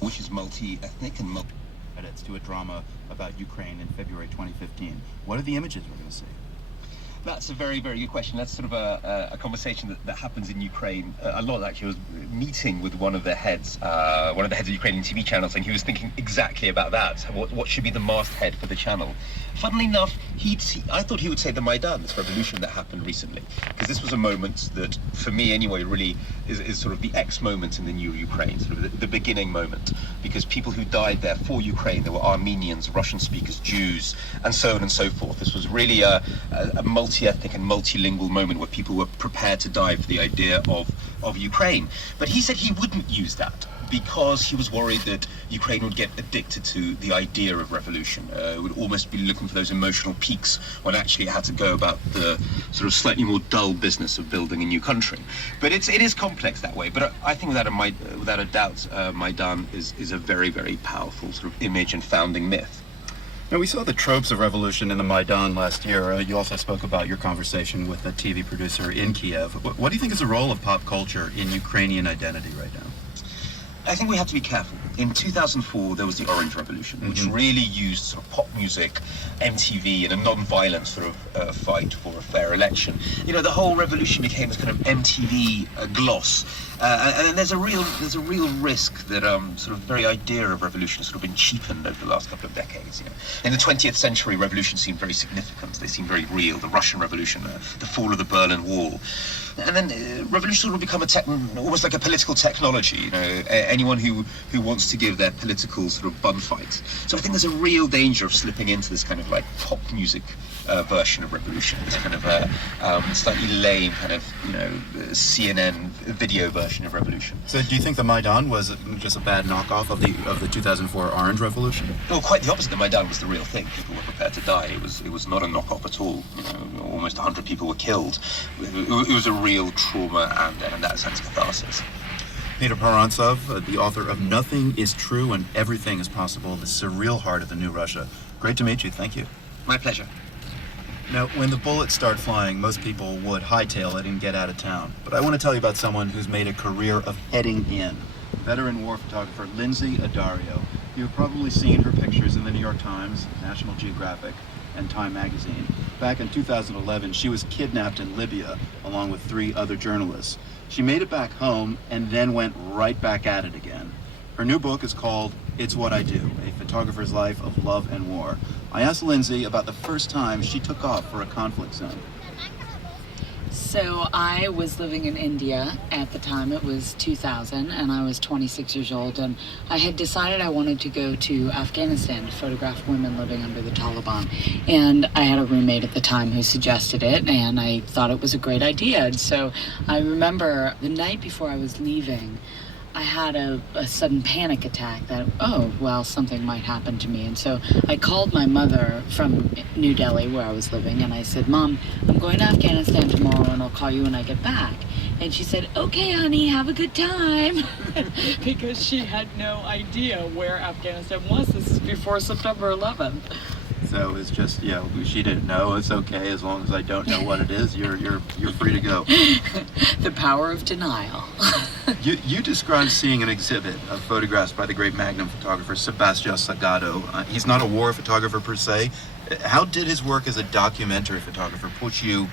which is multi-ethnic and multi. Edits to a drama about Ukraine in February 2015. What are the images we're going to see? That's a very, very good question. That's sort of a conversation that happens in Ukraine a lot, actually. I was meeting with one of the heads of Ukrainian TV channels, and he was thinking exactly about that. What should be the masthead for the channel? Funnily enough, I thought he would say the Maidan, this revolution that happened recently, because this was a moment that, for me anyway, really is sort of the X moment in the new Ukraine, sort of the beginning moment, because people who died there for Ukraine, there were Armenians, Russian speakers, Jews, and so on and so forth. This was really a multi-ethnic and multilingual moment where people were prepared to die for the idea of Ukraine. But he said he wouldn't use that because he was worried that Ukraine would get addicted to the idea of revolution. It would almost be looking for those emotional peaks when actually it had to go about the sort of slightly more dull business of building a new country. But it is complex that way. But I think without a doubt, Maidan is a very, very powerful sort of image and founding myth. Now, we saw the tropes of revolution in the Maidan last year. You also spoke about your conversation with a TV producer in Kiev. What do you think is the role of pop culture in Ukrainian identity right now? I think we have to be careful. In 2004, there was the Orange Revolution, which really used sort of pop music, MTV, and a non-violent sort of fight for a fair election. You know, the whole revolution became this kind of MTV gloss, and then there's a real risk that sort of very idea of revolution has sort of been cheapened over the last couple of decades. You know, in the 20th century, revolutions seemed very significant. They seemed very real. The Russian Revolution, the fall of the Berlin Wall. And then revolution sort of become almost like a political technology. You know, anyone who wants to give their political sort of bun fight. So I think there's a real danger of slipping into this kind of like pop music version of revolution, this kind of slightly lame kind of, you know, CNN video version of revolution. So do you think the Maidan was just a bad knockoff of the 2004 Orange Revolution? No, quite the opposite. The Maidan was the real thing. People were prepared to die. It was not a knockoff at all. You know, almost 100 people were killed. It was a real trauma and in that sense catharsis. Peter Parantsov, the author of Nothing is True and Everything is Possible, the surreal heart of the new Russia. Great to meet you. Thank you. My pleasure. Now, when the bullets start flying, most people would hightail it and get out of town. But I want to tell you about someone who's made a career of heading in. Veteran war photographer Lindsay Addario. You've probably seen her pictures in the New York Times, National Geographic, and Time magazine. Back in 2011, she was kidnapped in Libya along with 3 other journalists. She made it back home and then went right back at it again. Her new book is called It's What I Do, A Photographer's Life of Love and War. I asked Lindsay about the first time she took off for a conflict zone. So I was living in India at the time. It was 2000 and I was 26 years old, and I had decided I wanted to go to Afghanistan to photograph women living under the Taliban. And I had a roommate at the time who suggested it, and I thought it was a great idea. And so I remember the night before I was leaving, I had a sudden panic attack that, oh, well, something might happen to me. And so I called my mother from New Delhi, where I was living, and I said, Mom, I'm going to Afghanistan tomorrow, and I'll call you when I get back. And she said, okay, honey, have a good time. Because she had no idea where Afghanistan was. This is before September 11th. So it's just, yeah, she didn't know. It's okay, as long as I don't know what it is, you're free to go. The power of denial. You described seeing an exhibit of photographs by the great Magnum photographer Sebastião Salgado. He's not a war photographer per se. How did his work as a documentary photographer push you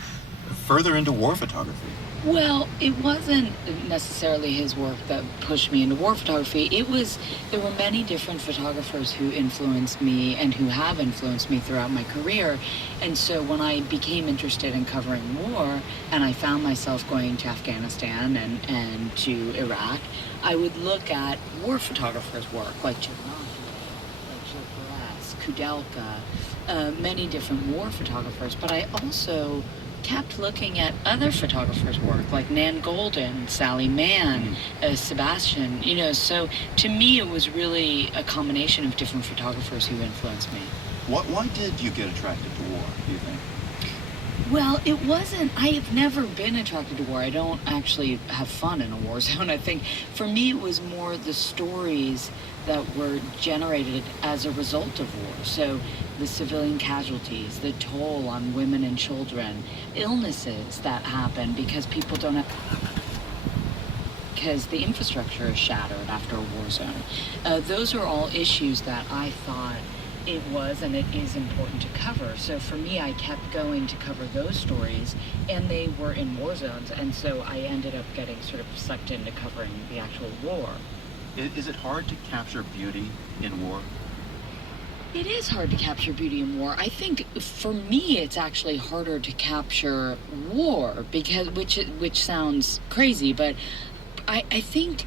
further into war photography? Well, it wasn't necessarily his work that pushed me into war photography. There were many different photographers who influenced me and who have influenced me throughout my career. And so when I became interested in covering war, and I found myself going to Afghanistan and to Iraq, I would look at war photographers' work, like Giovanni, like Gil Perez, Kudelka, many different war photographers. But I also kept looking at other photographers' work, like Nan Golden, Sally Mann, Sebastian, you know, so to me it was really a combination of different photographers who influenced me. Why did you get attracted to war, do you think? Well, it wasn't, I have never been attracted to war. I don't actually have fun in a war zone. I think for me it was more the stories that were generated as a result of war. So the civilian casualties, the toll on women and children, illnesses that happen because people don't have because the infrastructure is shattered after a war zone. Those are all issues that I thought it was and it is important to cover. So for me, I kept going to cover those stories, and they were in war zones, and so I ended up getting sort of sucked into covering the actual war. Is it hard to capture beauty in war? It is hard to capture beauty in war. I think for me, it's actually harder to capture war because, which sounds crazy, but I think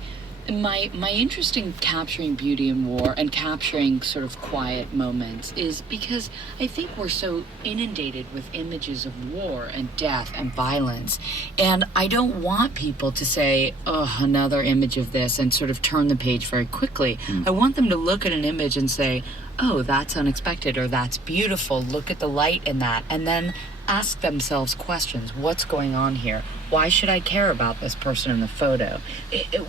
my interest in capturing beauty in war and capturing sort of quiet moments is because I think we're so inundated with images of war and death and violence, and I don't want people to say, oh, another image of this, and sort of turn the page very quickly. I want them to look at an image and say, oh, that's unexpected, or that's beautiful, look at the light in that, and then ask themselves questions. What's going on here? Why should I care about this person in the photo?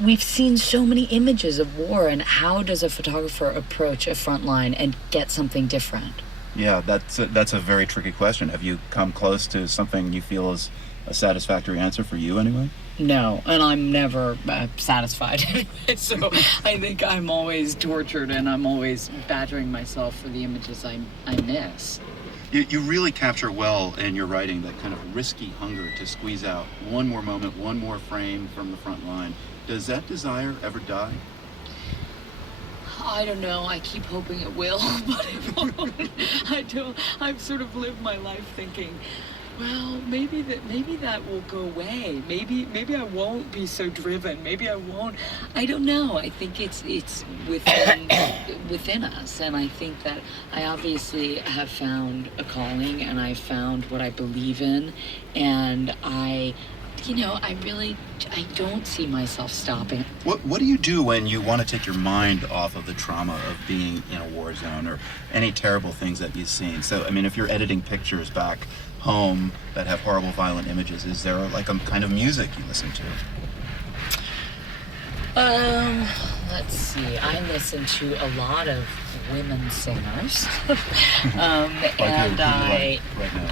We've seen so many images of war, and how does a photographer approach a front line and get something different? Yeah, that's a very tricky question. Have you come close to something you feel is a satisfactory answer for you anyway? No, and I'm never satisfied anyway, so I think I'm always tortured, and I'm always badgering myself for the images I miss. You really capture well in your writing that kind of risky hunger to squeeze out one more moment, one more frame from the front line. Does that desire ever die? I don't know. I keep hoping it will, but it won't. I don't. I've sort of lived my life thinking, well, maybe that will go away. Maybe I won't be so driven. Maybe I won't. I don't know. I think it's within us, and I think that I obviously have found a calling, and I found what I believe in, and I don't see myself stopping. What do you do when you want to take your mind off of the trauma of being in a war zone or any terrible things that you've seen? So, I mean, if you're editing pictures back home that have horrible, violent images, is there like a kind of music you listen to? Let's see. I listen to a lot of women singers, Like and who I. like right now.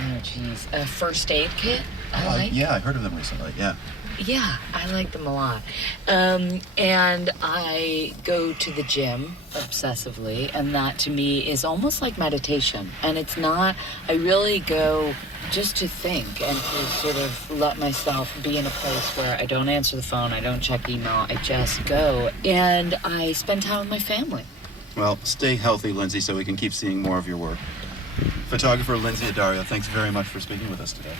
Oh, geez. First Aid Kit. I like. Yeah, I heard of them recently. Yeah. Yeah, I like them a lot. And I go to the gym obsessively, and that to me is almost like meditation. And it's not, I really go just to think and to sort of let myself be in a place where I don't answer the phone, I don't check email, I just go. And I spend time with my family. Well, stay healthy, Lindsay, so we can keep seeing more of your work. Photographer Lindsay Addario, thanks very much for speaking with us today.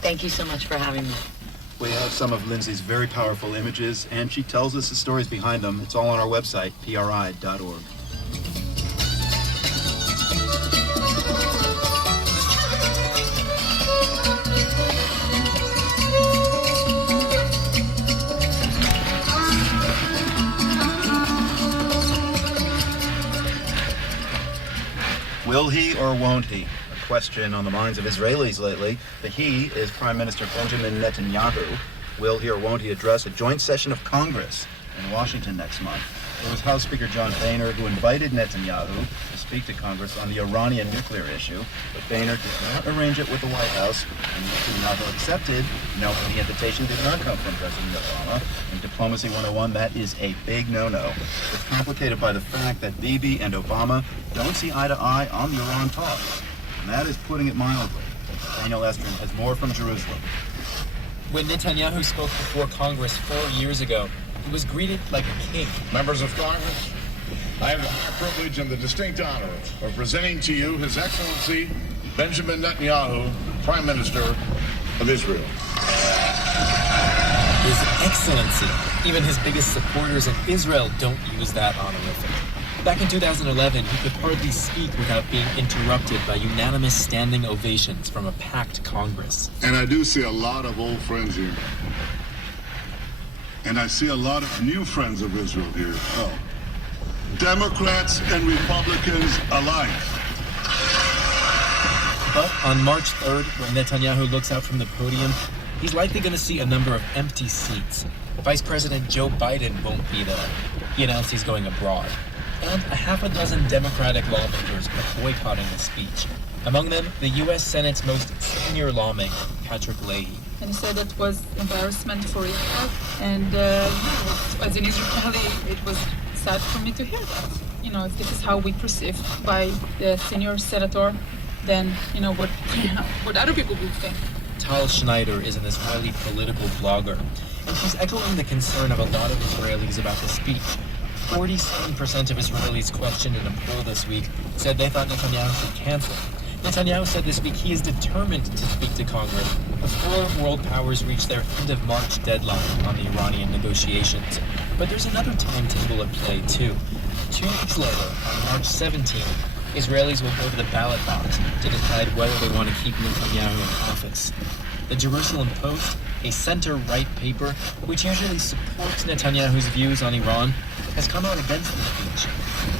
Thank you so much for having me. We have some of Lindsay's very powerful images, and she tells us the stories behind them. It's all on our website, pri.org. Will he or won't he? A question on the minds of Israelis lately. The he is Prime Minister Benjamin Netanyahu. Will he or won't he address a joint session of Congress in Washington next month? It was House Speaker John Boehner who invited Netanyahu to speak to Congress on the Iranian nuclear issue, but Boehner did not arrange it with the White House, and Netanyahu accepted. No, the invitation did not come from President Obama. In Diplomacy 101, that is a big no-no. It's complicated by the fact that Bibi and Obama don't see eye to eye on the Iran talks, and that is putting it mildly. Daniel Estrin has more from Jerusalem. When Netanyahu spoke before Congress 4 years ago, he was greeted like a king. Members of Congress, I have the high privilege and the distinct honor of presenting to you His Excellency Benjamin Netanyahu, Prime Minister of Israel. His Excellency. Even his biggest supporters in Israel don't use that honorific. Back in 2011, he could hardly speak without being interrupted by unanimous standing ovations from a packed Congress. And I do see a lot of old friends here. And I see a lot of new friends of Israel here as well. Democrats and Republicans alike. But on March 3rd, when Netanyahu looks out from the podium, he's likely going to see a number of empty seats. Vice President Joe Biden won't be there. He announced he's going abroad. And a half a dozen Democratic lawmakers are boycotting the speech. Among them, the U.S. Senate's most senior lawmaker, Patrick Leahy. and he said that was embarrassment for Israel. And as an Israeli, it was sad for me to hear that. If this is how we perceived by the senior senator, then what other people would think. Tal Schneider is an Israeli political blogger, and she's echoing the concern of a lot of Israelis about the speech. 47% of Israelis questioned in a poll this week said they thought Netanyahu should cancel. Netanyahu said this week he is determined to speak to Congress before world powers reach their end of March deadline on the Iranian negotiations. But there's another timetable at play too. 2 weeks later, on March 17th, Israelis will go to the ballot box to decide whether they want to keep Netanyahu in office. The Jerusalem Post, a center-right paper which usually supports Netanyahu's views on Iran, has come out against the speech.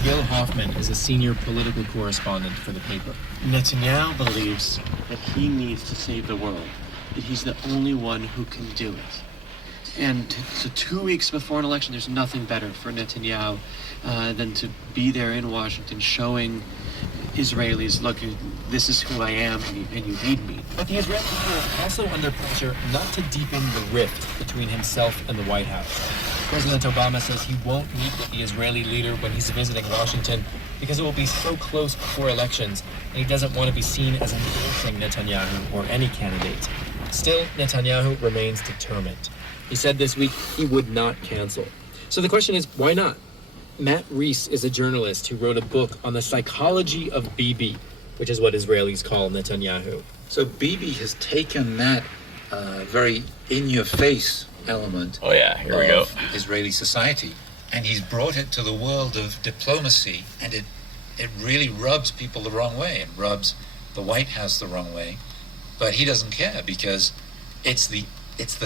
Gil Hoffman is a senior political correspondent for the paper. Netanyahu believes that he needs to save the world, that he's the only one who can do it. And so 2 weeks before an election, there's nothing better for Netanyahu than to be there in Washington showing Israelis, look, this is who I am and you need me. But the Israeli leader is also under pressure not to deepen the rift between himself and the White House. President Obama says he won't meet with the Israeli leader when he's visiting Washington because it will be so close before elections, and he doesn't want to be seen as endorsing Netanyahu or any candidate. Still, Netanyahu remains determined. He said this week he would not cancel. So the question is, why not? Matt Reese is a journalist who wrote a book on the psychology of Bibi, which is what Israelis call Netanyahu. So Bibi has taken that very in-your-face element of Israeli society, and he's brought it to the world of diplomacy, and it really rubs people the wrong way. It rubs the White House the wrong way, but he doesn't care because it's the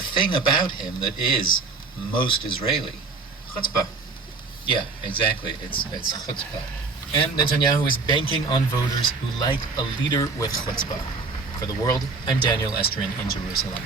thing about him that is most Israeli. Chutzpah. Yeah, exactly. It's chutzpah. And Netanyahu is banking on voters who like a leader with chutzpah. For The World, I'm Daniel Estrin in Jerusalem.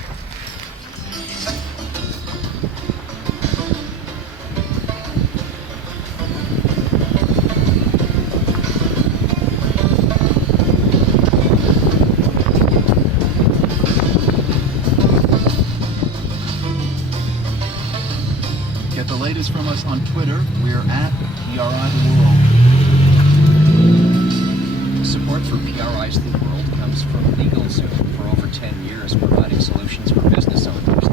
Get the latest from us on Twitter. We're at PRI The World. Support for PRI's The World comes from Legal Zoom for over 10 years, providing solutions for business owners.